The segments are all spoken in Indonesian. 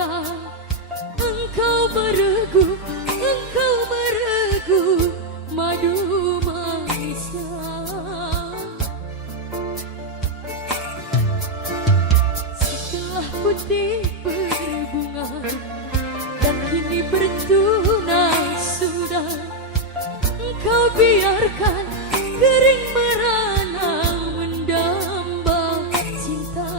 muda. Engkau meregu madu manisnya. Setelah putih berbunga dan kini bertunas sudah, engkau biarkan kering merana mendamba cinta.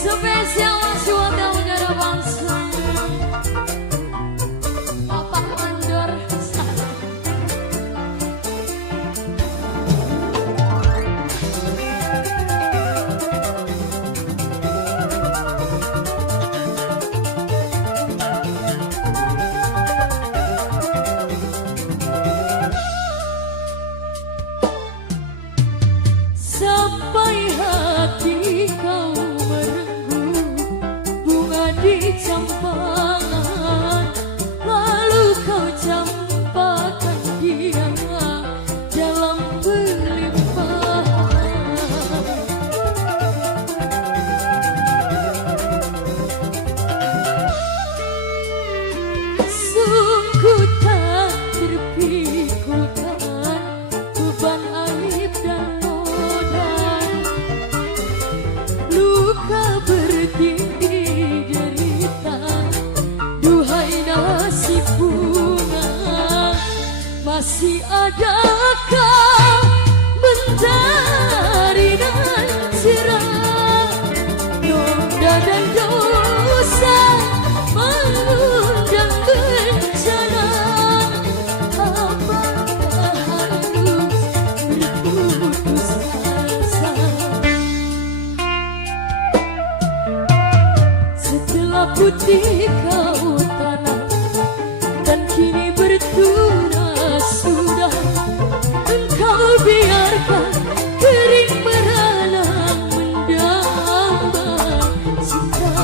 Spesial suara udara bangsa Bapak Mandor. Sampai hati kau di campangan, lalu kau campakkan dia dalam pelimpahan. Sungguh tak terpikulkan beban aib dan noda, luka bertindih. Nasib bunga, masih adakah mentari dan cerah? Noda dan dosa mengundang bencana. Apakah harus berputus asa? Setelah putih kau tanam dan kini bertunas sudah, engkau biarkan kering merana mendamba cinta.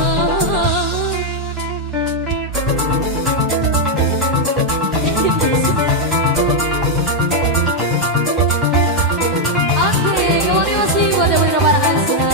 Oke, kembali masih buat yang beberapa rahasia.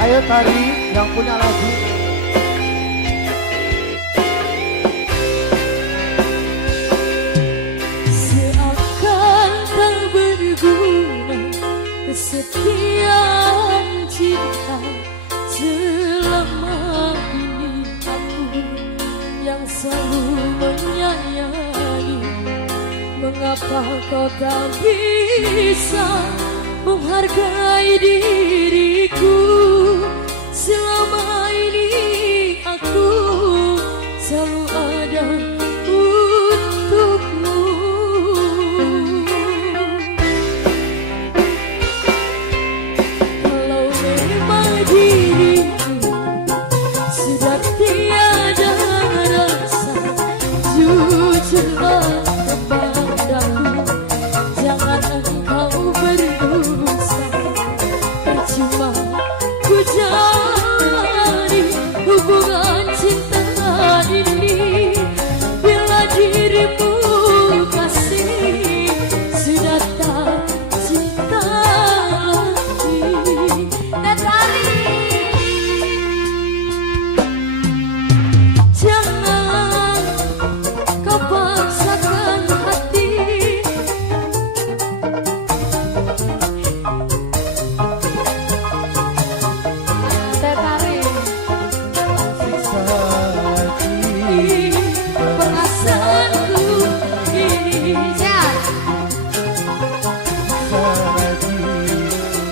Ayo tari yang punya lagu. Seakan tak berguna kesetiaan cinta. Apa kau tak bisa menghargai diriku? Selama ini aku selalu ada untukmu. Kalau memang diriku sudah tiada rasa, jujurlah kepadaku, jangan engkau berusaha. Percuma ku jalani hubungan cinta ini bila dirimu kasih sudah tak cinta lagi. Jangan kau paksakan hati. Siksa hati Perasaanku ini,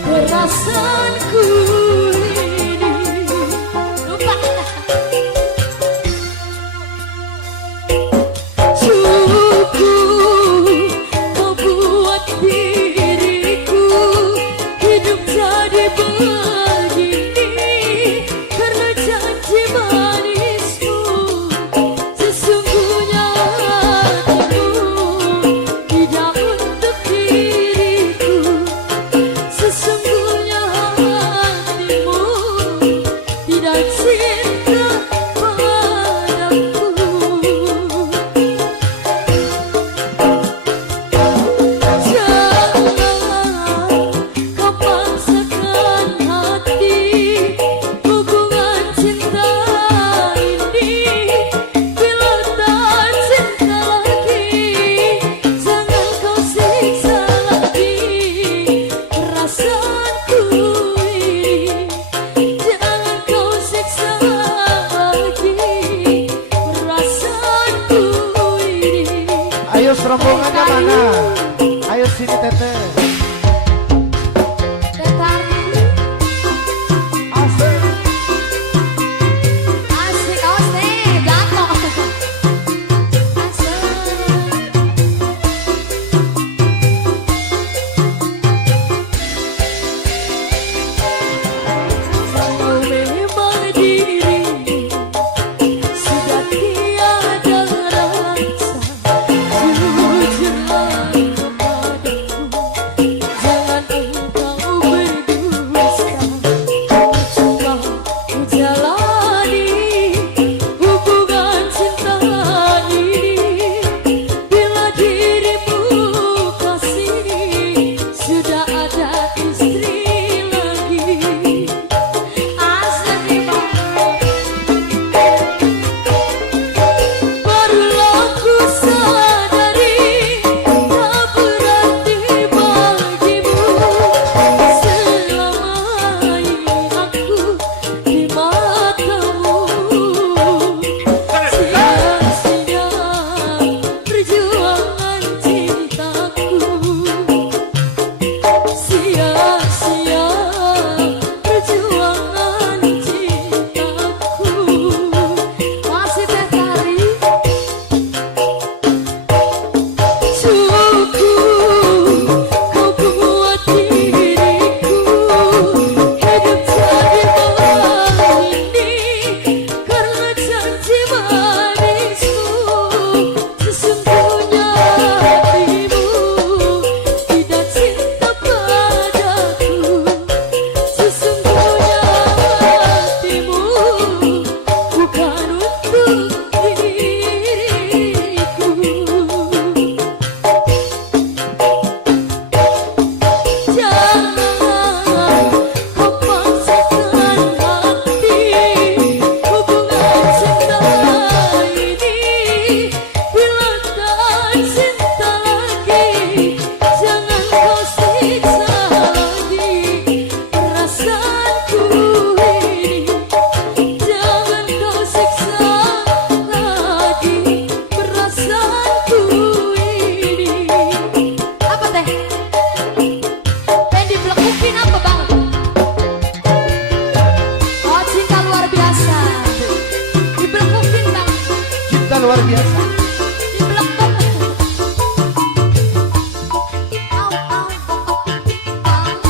perasaanku ini. Lupa. Cukup kau buat diriku hidup jadi begini karena janji manismu. Sesungguhnya hatimu tidak untuk diriku. Sesungguhnya hatimu tidak cinta padaku. Jangan kau paksakan hati hubungan cinta ini bila tak cinta lagi. Jangan kau siksa lagi perasaanku ini. Jangan kau siksa lagi perasaanku ini. Ayo serombongannya mana? Ayo sini Tete. Asik. Asik, asik, jatuh. Asik. Kalau memang dirimu sudah tiada rasa, jujurlah kepadaku, luar biasa. Diblekuk. Au, au, au.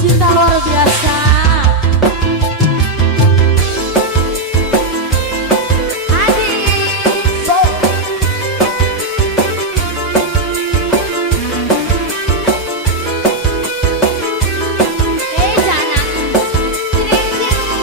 Cinta luar biasa. Adik. So, Jangan nangis. Sini, sini.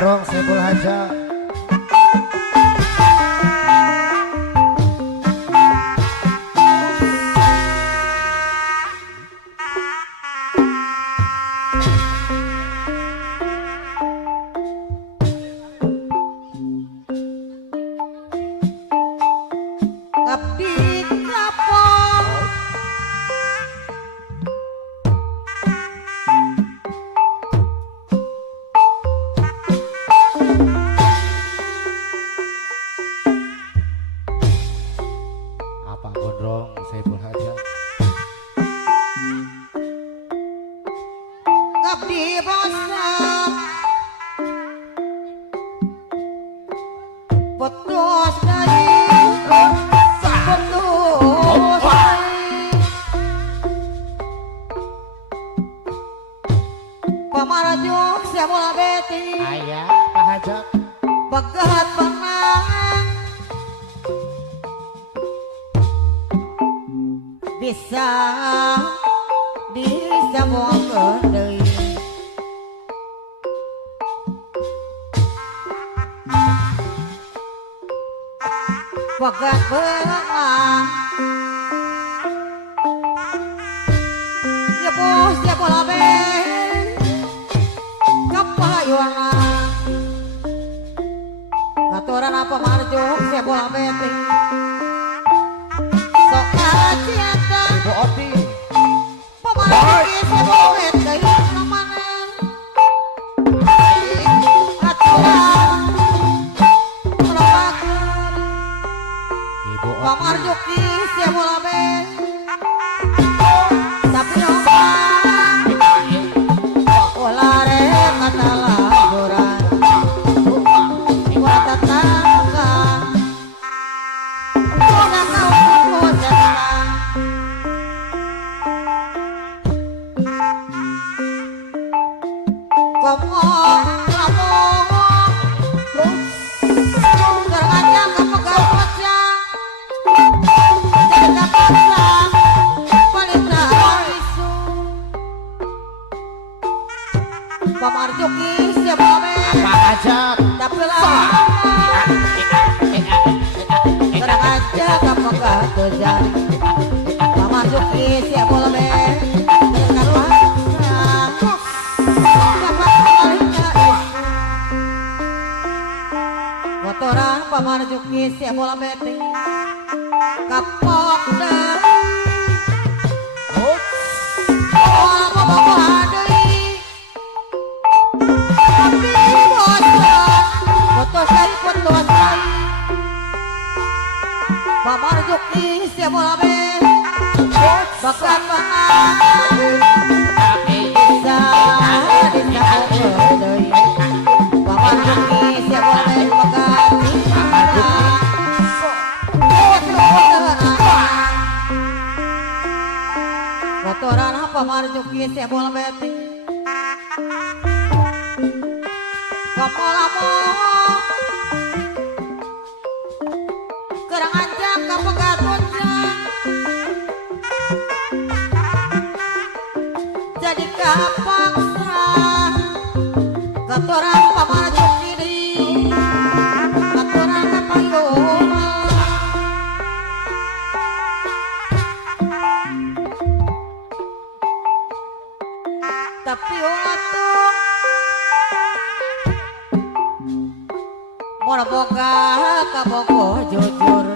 Gondrong Saiful Haja. Abdi kapok Apa Gondrong Saiful Haja? abdi bosan putus dari putus pamarajuk siapa beti Ayah Pak Haja. pegat menang bisa disamuakeun deui pegat menang ya bos ya bola be kapayuana ngaturan apa marjuk ya bola bete sok cinta Ibu Oti. pamargi ya bola bete namanya aturan melobakeun Ibu Oti. pamarjuk ya bola bete tapi nyoba olare kata laburan buat tetangga tidak kau senang ngomong terkadang kepegang wajah jadi kapasang palita isu pamarjuki siapa Pak Haja. tapi lama terang aja kamu gak terjadi pamarjuki siapa lebih dengan luasa dapat kembalinya motoran pamarjuki siapa lebih kapok deh oh bapak adui tapi bosan foto dari foto dari pamarjuk isi bola be bakat banget bisa disakur deui pamarjuk isi bola be bakat motoran pamarjuk isi bola be kapolamu kerang anjang kapegatutnya jadi kapaksa katoran pamarjuk diri katoran kapayung tapi ulah mono boga kabogo jujur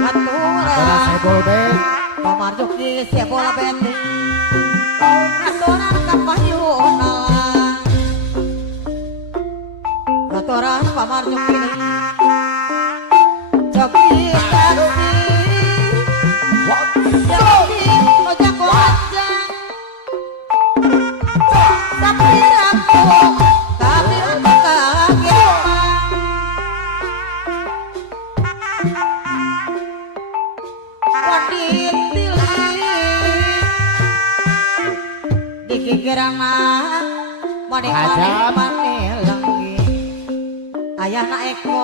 Gondrong aturan Saiful Band. pamarjuk di bola beti aturan kapayuna aturan pamarjuk ini cobi taksi cobi ojek wanjang tapi rampung kaget pandit pilih dikikirana Ajab. mane lenggi ayahna eko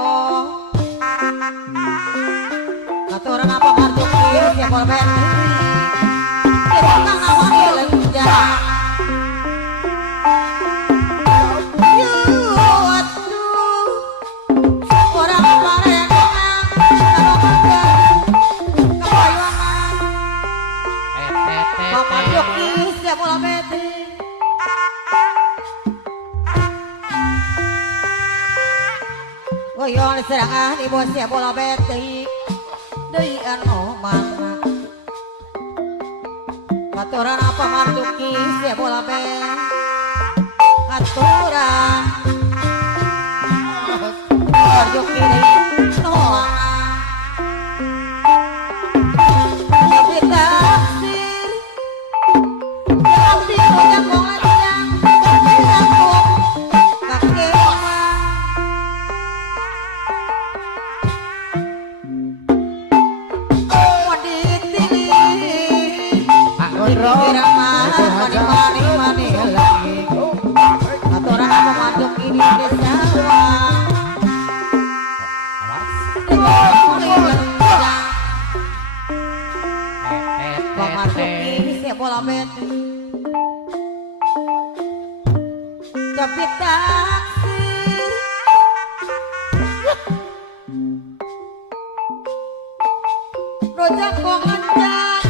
katuran apa marjuk ya polben Goyong serangan ibu siap bola beti deui anu mana aturan apa marduki siap bola bet aturan marduki deui anu mana tapi taksir yang dirujak kongajang dirangkuk kakek mani lagi aturan apa masuk ini desa masuk ini siap bola bet tapi taksir rojak kok ngancak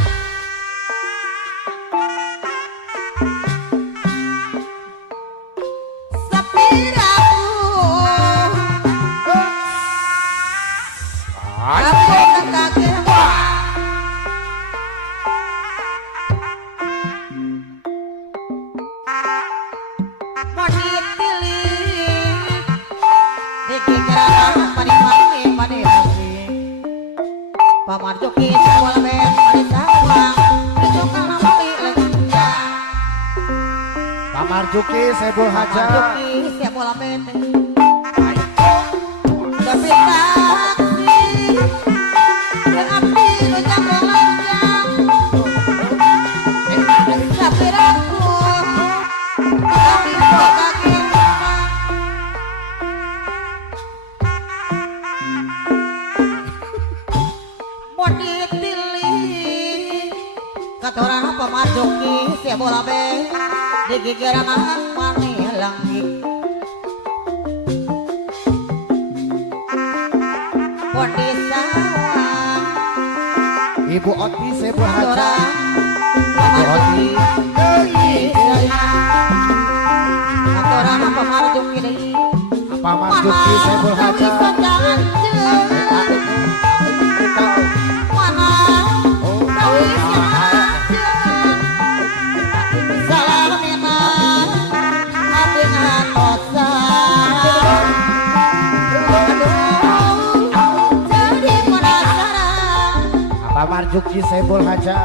Pamarjuki sekolah bet pada sawang itu kan mati lengja Pamarjuki Sebul Haja Pamarjuki sekolah bet tapi taksir ke abdi lu jago lanjang tapi aku tapi kok kaki katorang pamarjuki siap bola be digigiran mani langgi Pondi sawang Ibu Oti Sebul Haja katorang pamarjuki katorang pamarjuki deui Pamarjuki Sebul Haja Pamarjuki Sebul Haja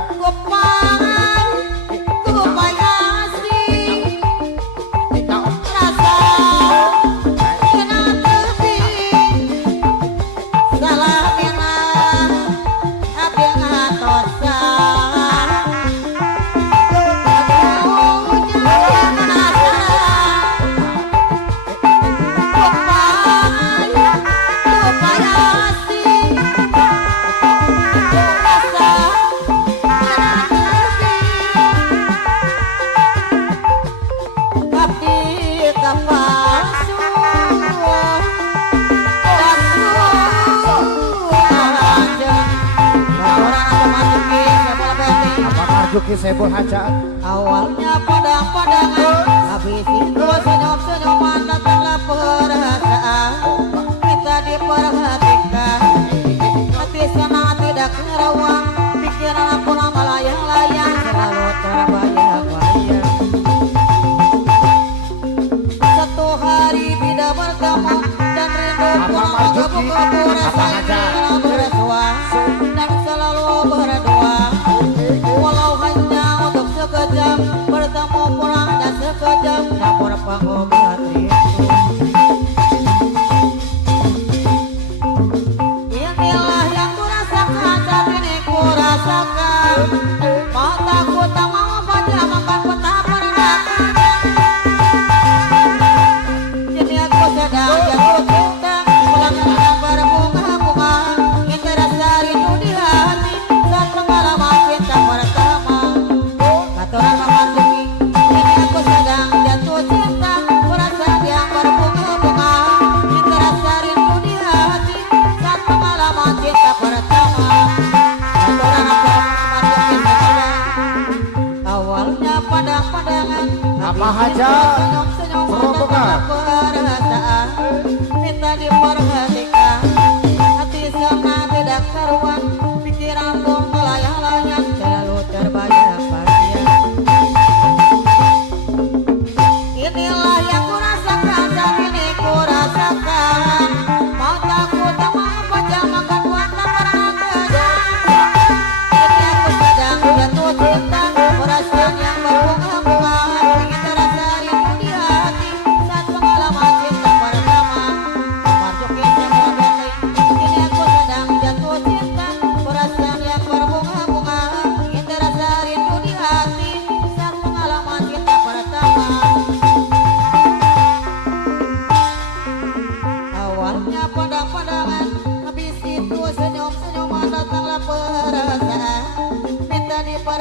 Pamarjuki Sebul Haja awalnya padang-padangan habis itu senyum-senyuman datanglah perasaan kita diperhatikan hati sana tidak kerawang pikiran aku lama layang-layang selalu terbayang-bayang satu hari bida bertemu dan rindu pulang menggebu-gebu rasanya bersua dan selalu berdua walau hanya untuk sekejap bertemu pulangnya sekejap namun pengobat rindu inilah yang kurasakan saat ini kurasakan mataku tak mau baca makan betapa rendahkan kini aku sedang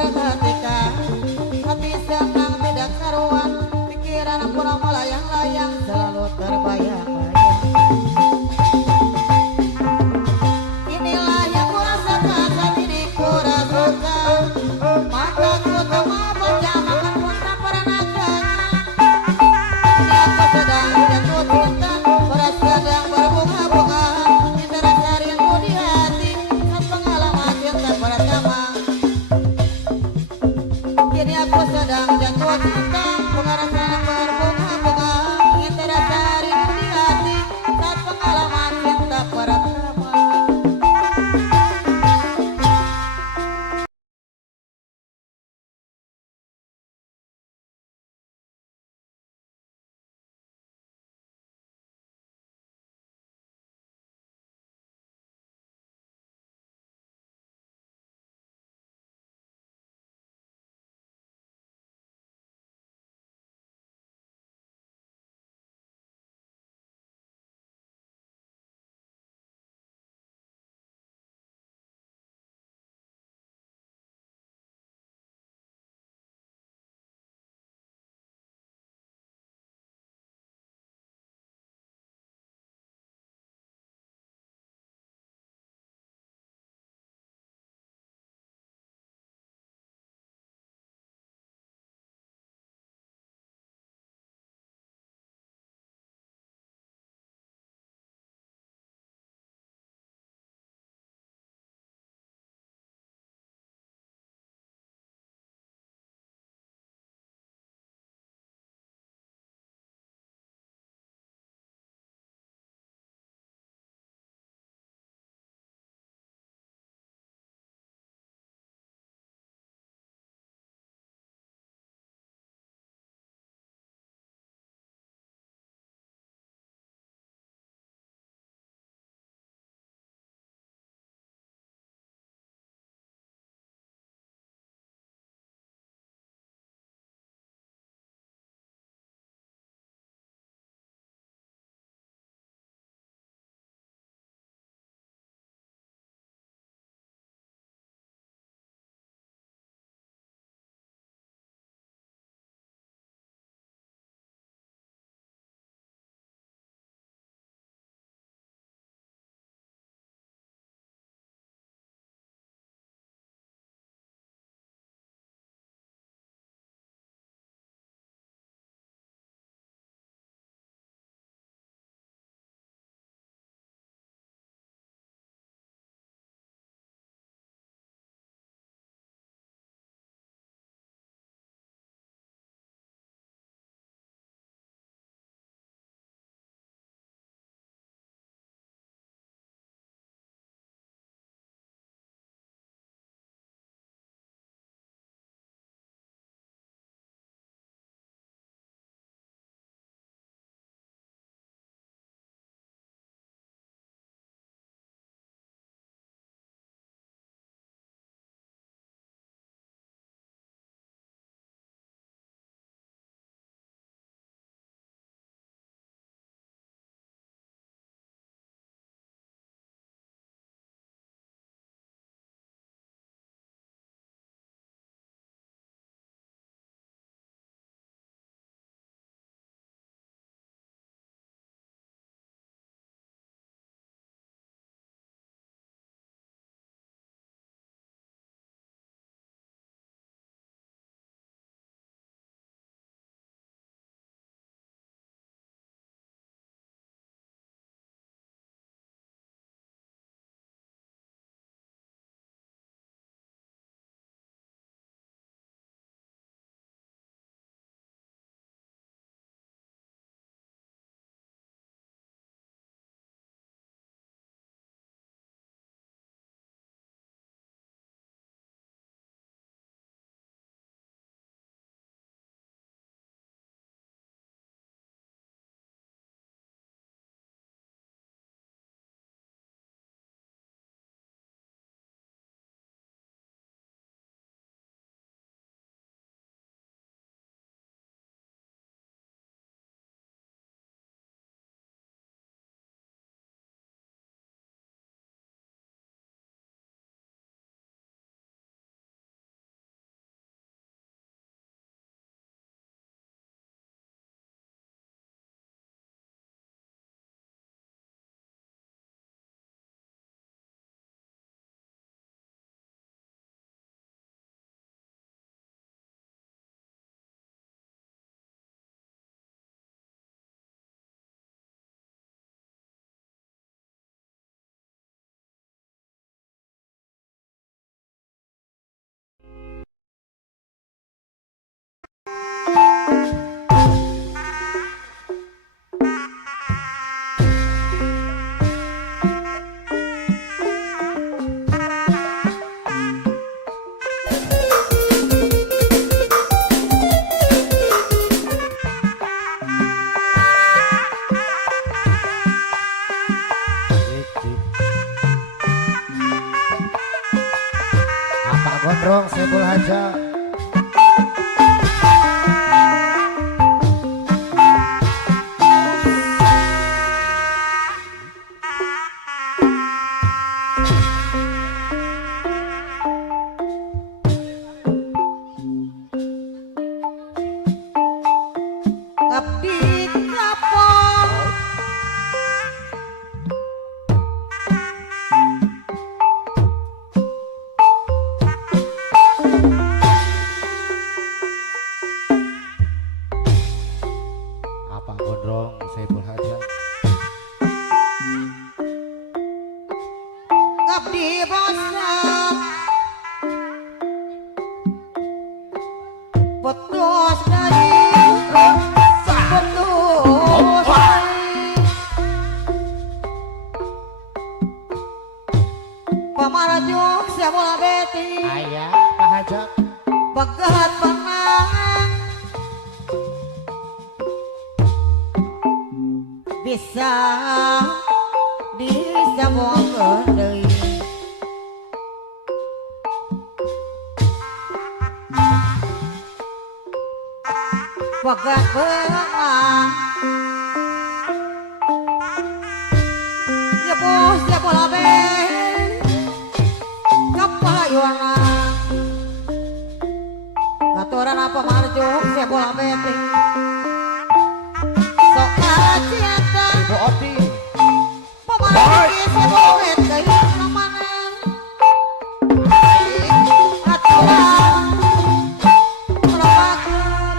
perhatikan, hati senang tidak karuan, pikiran pura melayang-layang selalu terbayang-bayang. Inilah yang ku rasakan saat ini ku rasakan, mataku tak mampu jamakan pun tak pernah kenyang. Ini aku sedang jatuh cinta, berat sedang berbunga-bunga, cinta rasa rindu di hati, saat pengalaman cinta pertama. Kini aku sedang jatuh cinta, bunga rasa berbunga-bunga, cinta rasa rindu di Apa gondrong Saiful Haja. Abdi kapok Apa gondrong Saiful Haja. abdi bosan putus dari putus pamarajuk siapa beti Ayah Pak Haja. begat penang bisa disambungkeun deui begat penang ya bos ya bola be kapayona ngaturan apa marjuk ya bola beti sok cinta Ibu Oti. pamarjuk ya bola beti namana aturan melupakan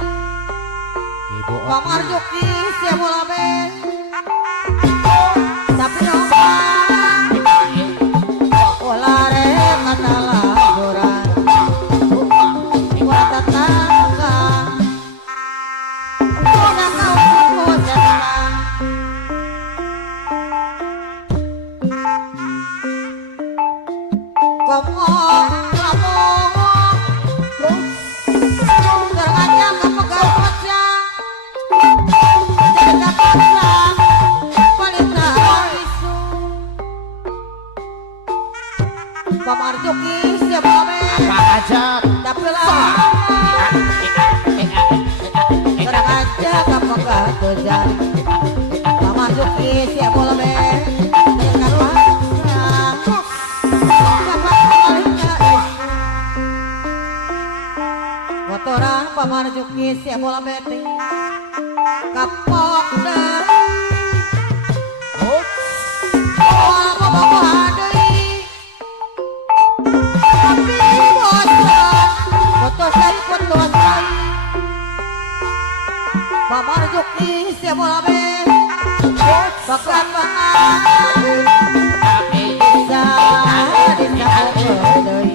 Ibu Oti. pamarjuk ya bola beti tapi lupa olare kata laporan buat tetangga tidak kau putus jalan ngomong terngajak ke pegang wajah jadi kapasang palita isu pamarjuki siapa Pak Haja. tapi lama terang aja kamu gak terjadi pamarjuki siapa lebih dengan paksa dapat palita isu motoran pamarjuki siapa lebih kapok deh oh bapak deui tapi bosan putus dari putus dari pamarjuki siapa lebih bekat banget bisa disambung deui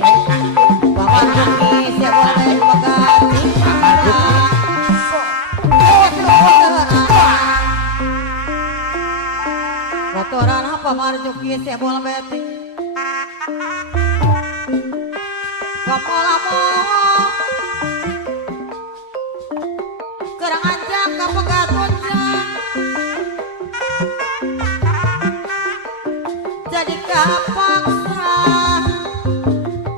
pamarjuki siapa lebih bekat motoran apa marjuki siapa lebih kapolamu kerang anjak ke pegat wajah jadi kapaksa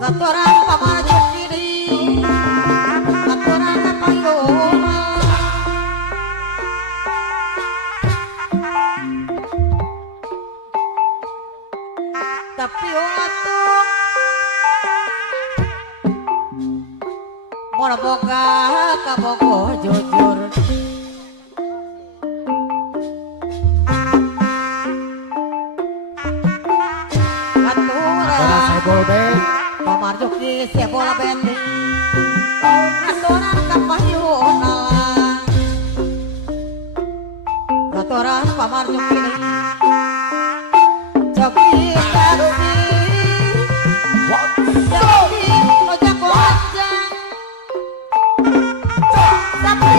katoran pamarjuk diri katoran kapayoma tapi waktu mau boga kabogo jujur Aturan aturan Saiful Ben. pamarjuki siapa bola beti aturan kapayuna aturan pamarjuki cobi taksi jadi ojek wajah tapi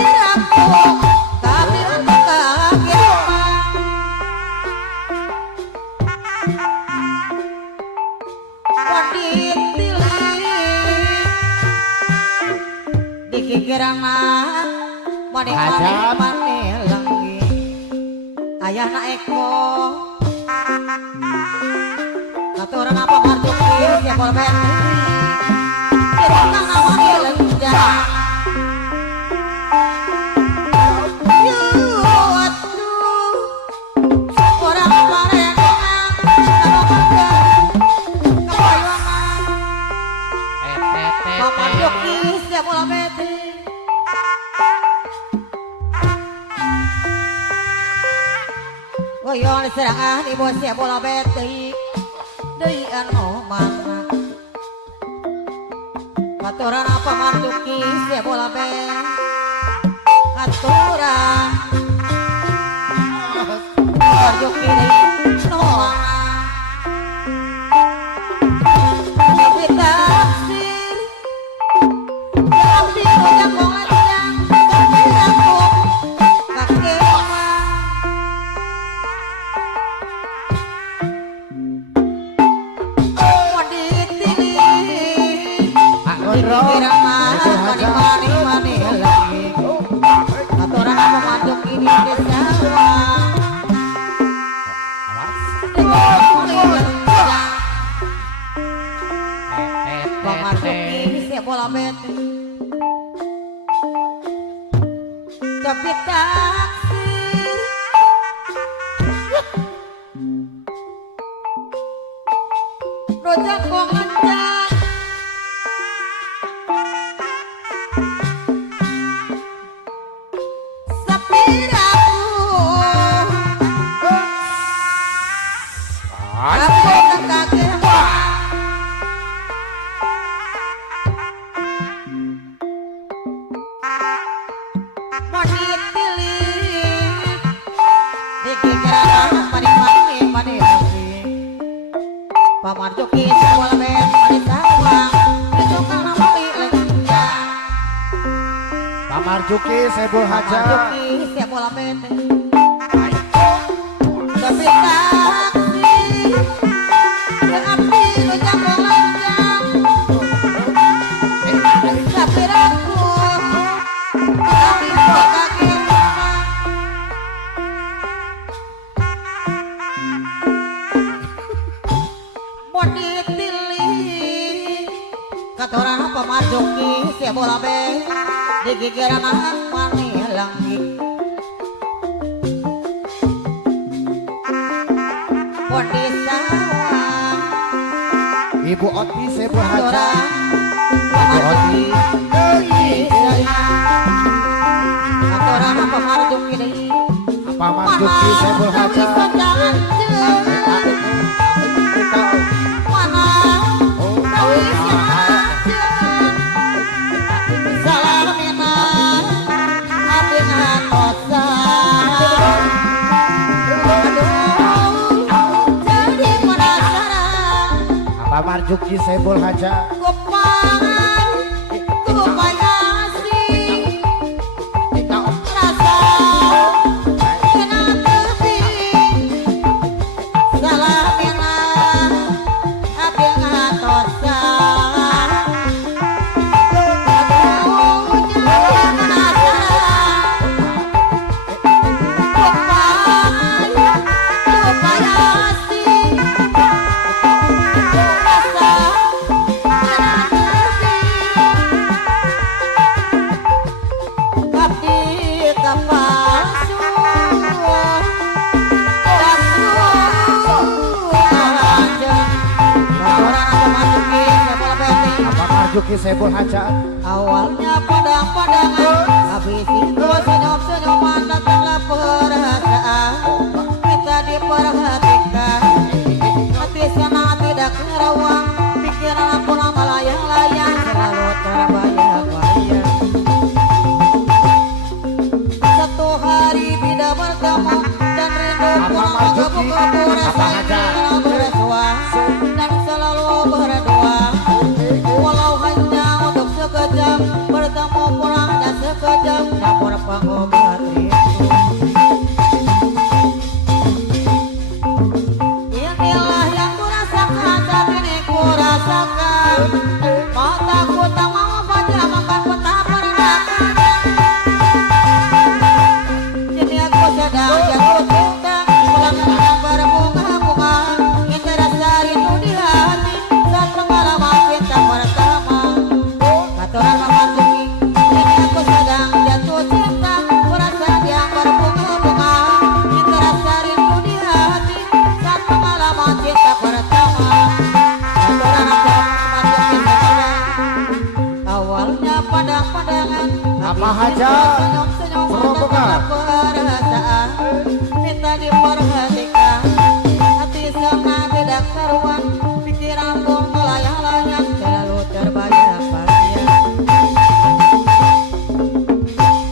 mani Hajab. mani lengi ayahna Eko katuran apa marjuki ya pol bentri kita nama dia lenja Goyong serangan ibu siap bola beti Dei anu mana Aturan apa marjuki siap bola beti Aturan marjuki dei anu mana Tapi taksir Taksir ujang konganjang Tapi aku kakek mani lagi aturan apa masuk ini di sawah masuk ini siap bola beti tapi taksir rojak kok ngencang Pamarjuki sebuah ben mani sawang itu kana mali lenja Pamarjuki Sebul Haja. Pamarjuki sebuah ben tapi taksir ya abdi lu jambol lanjang tapi aku tapi kaki katoran apa marjuki siap bola be digigiran mani langgi pondi sawang Ibu Oti Sebul Haja. katoran pamarjuki katoran apa marjuki deui Pamarjuki Sebul Haja. Pamarjuki Sebul Haja. Pamarjuki Sebul Haja. Awalnya padang-padangan, habis itu senyum-senyuman datanglah perasaan. Kita diperhatikan, hati sana tidak kerawang, pikiran pulang melayang-layang, selalu terbayang-bayang. Satu hari tidak bertemu dan rindu pulang menggebu-gebu rasanya bersua dan selalu berdua. Walau hanya untuk sekejap bertemu pulangnya sekejap dapur pengobat rindu. Inilah yang kurasakan saat ini kurasakan mataku tak mau baca makan betapa rendahnya Mahajat Senyum-senyum Rombongan. perasaan minta diperhatikan. Hati sama tidak karuan, pikiran pun melayang-layang, selalu terbayang bahagia.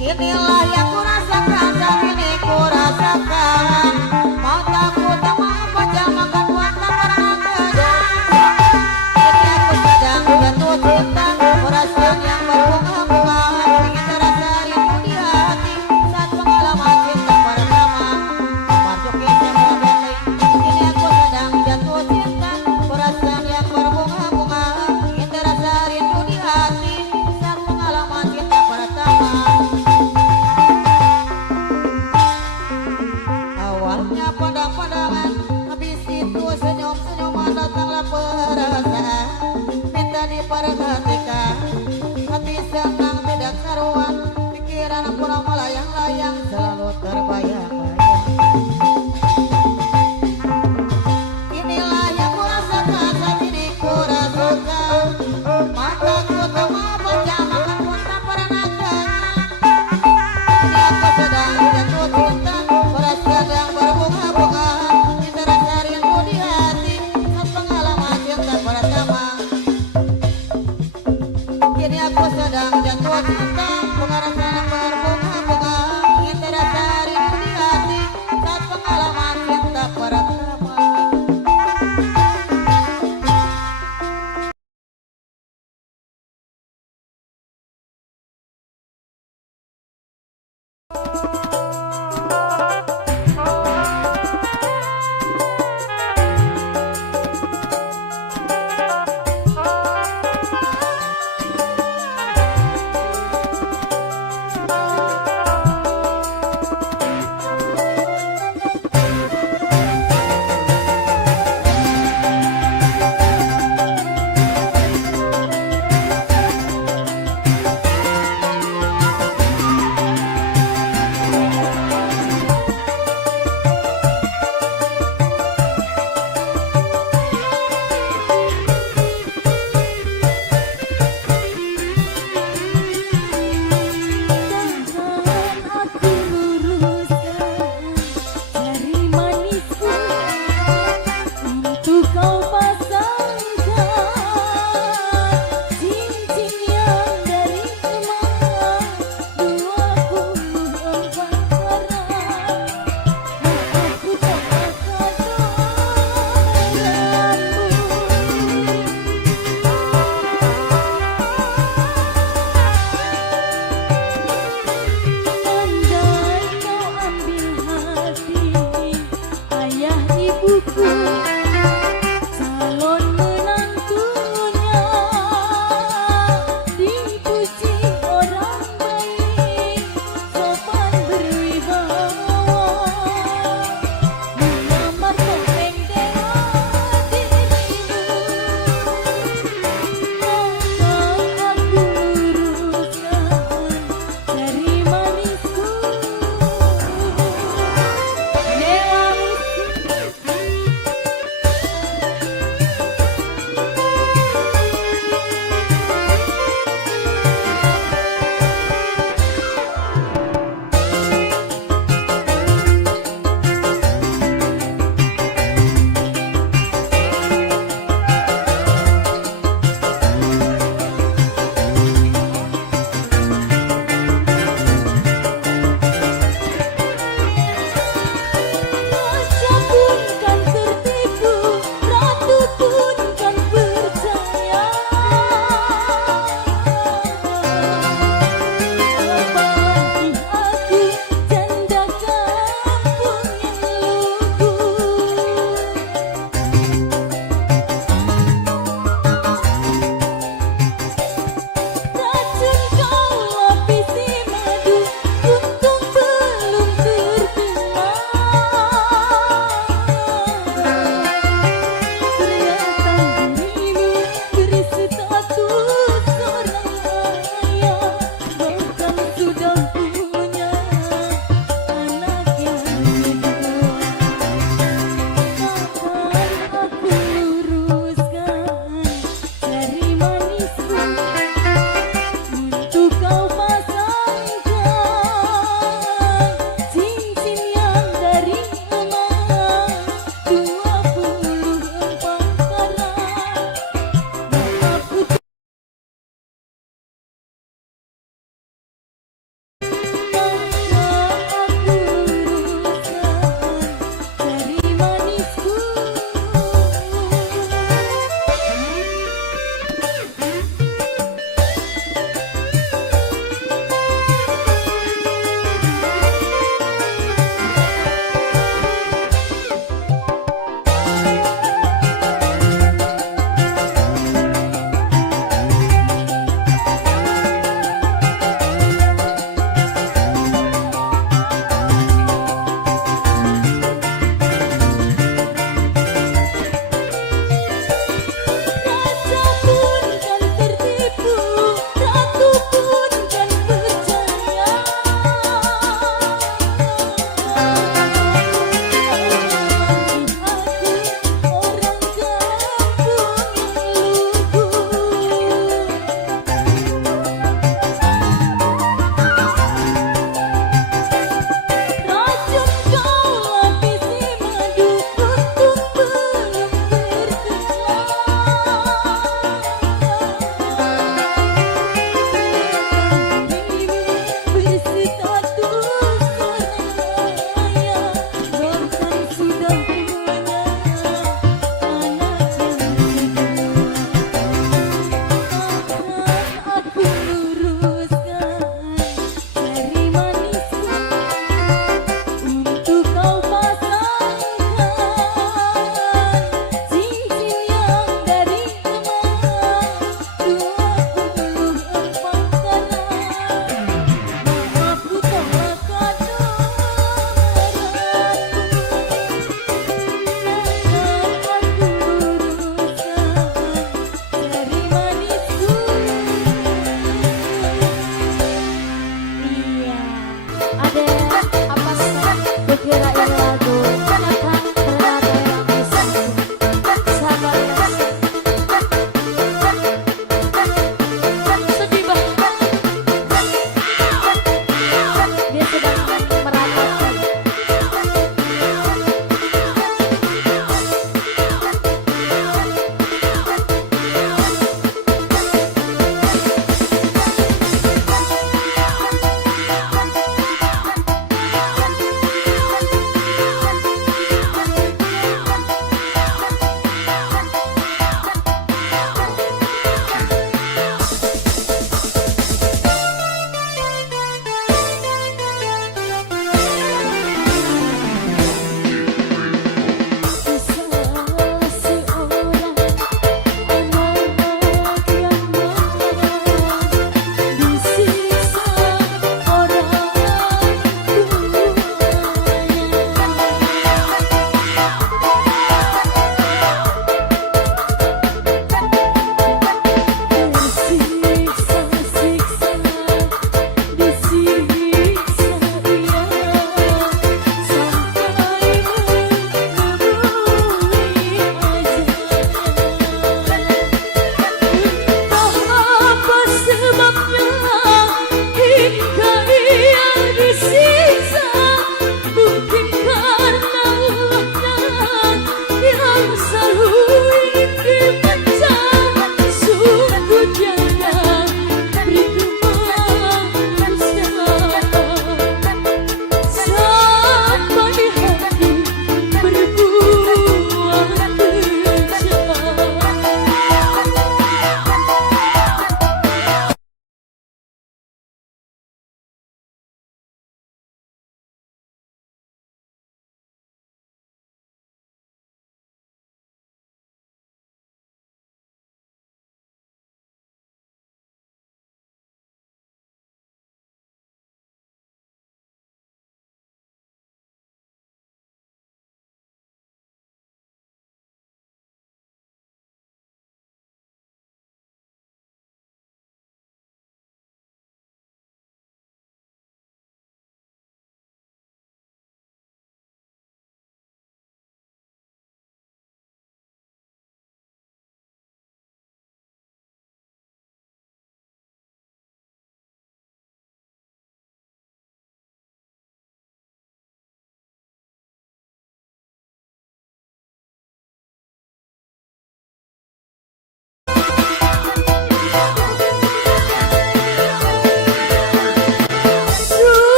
Inilah yang kurasakan, saat ini kurasakan. Mau takut tak mau pecah makan buat tak pernah kenyang. Ini aku sedang jatuh cinta, perasaan yang berbunga-bunga, ingin terasa di dunia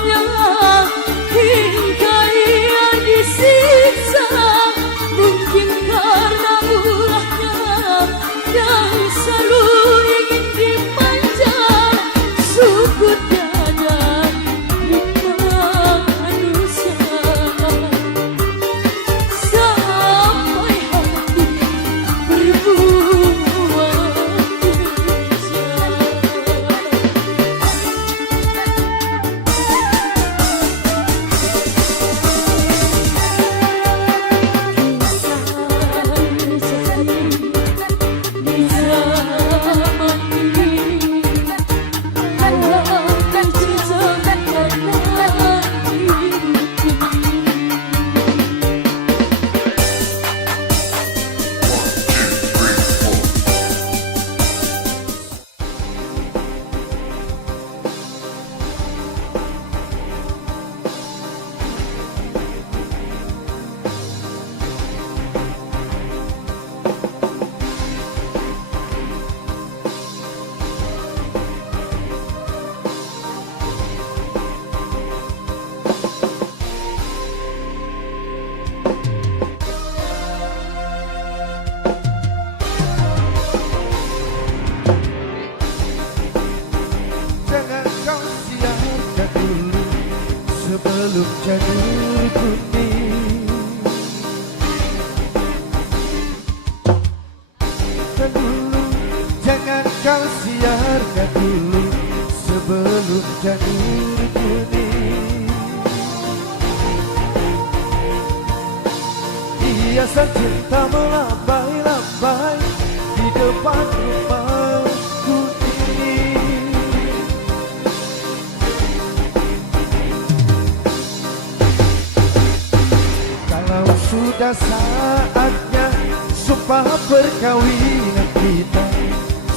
salahnya hingga ia disiksa. Mungkin karena ulahnya yang selalu ingin dimanja. Sukut dada manusia sampai hati berbuat sebelum janur kuning. Dan dulu jangan kau siarkan dulu sebelum janur kuning. Hiasan cinta melambai-lambai di depan rumahku ini. Sudah saatnya sumpah perkawinan kita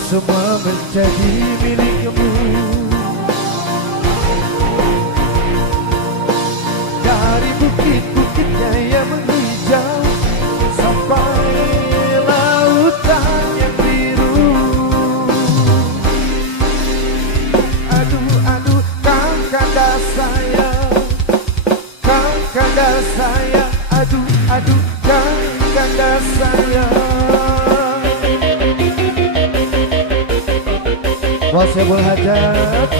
semua menjadi milikmu. Dari bukit-bukitnya yang menghijau sampai lautan yang biru. Aduh, aduh, kakanda saya, kakanda saya. Aduh, aduh, kakanda saya. Wasebul hajat.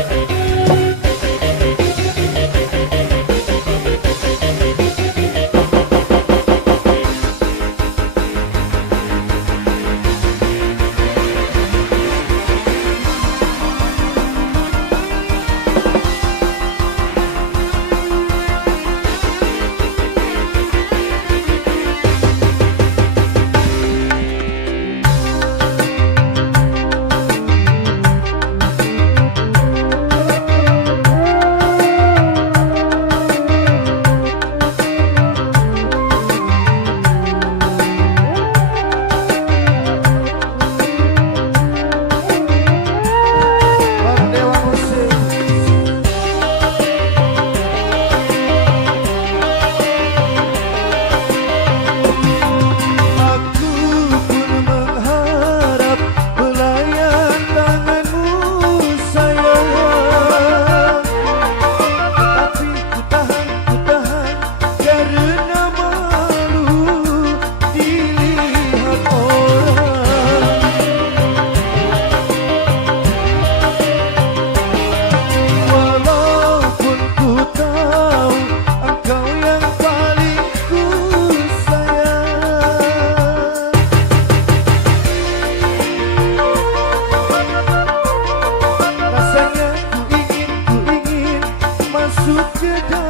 Rasanya ku ingin masuk ke dalam